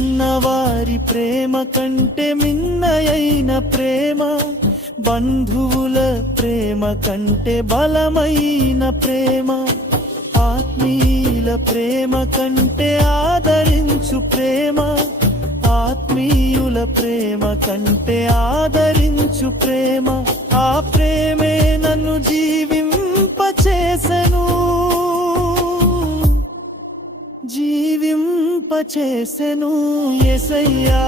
కన్నవారి ప్రేమ కంటే మిన్నయైన ప్రేమ, బంధువుల ప్రేమ కంటే బలమైన ప్రేమ, ఆత్మీయుల ప్రేమ కంటే ఆదరించు ప్రేమ, ఆత్మీయుల ప్రేమ కంటే ఆదరించు ప్రేమ, ఆ ప్రేమే నన్ను జీవింపచేసెను, జీవింపచేసెను యేసయ్యా.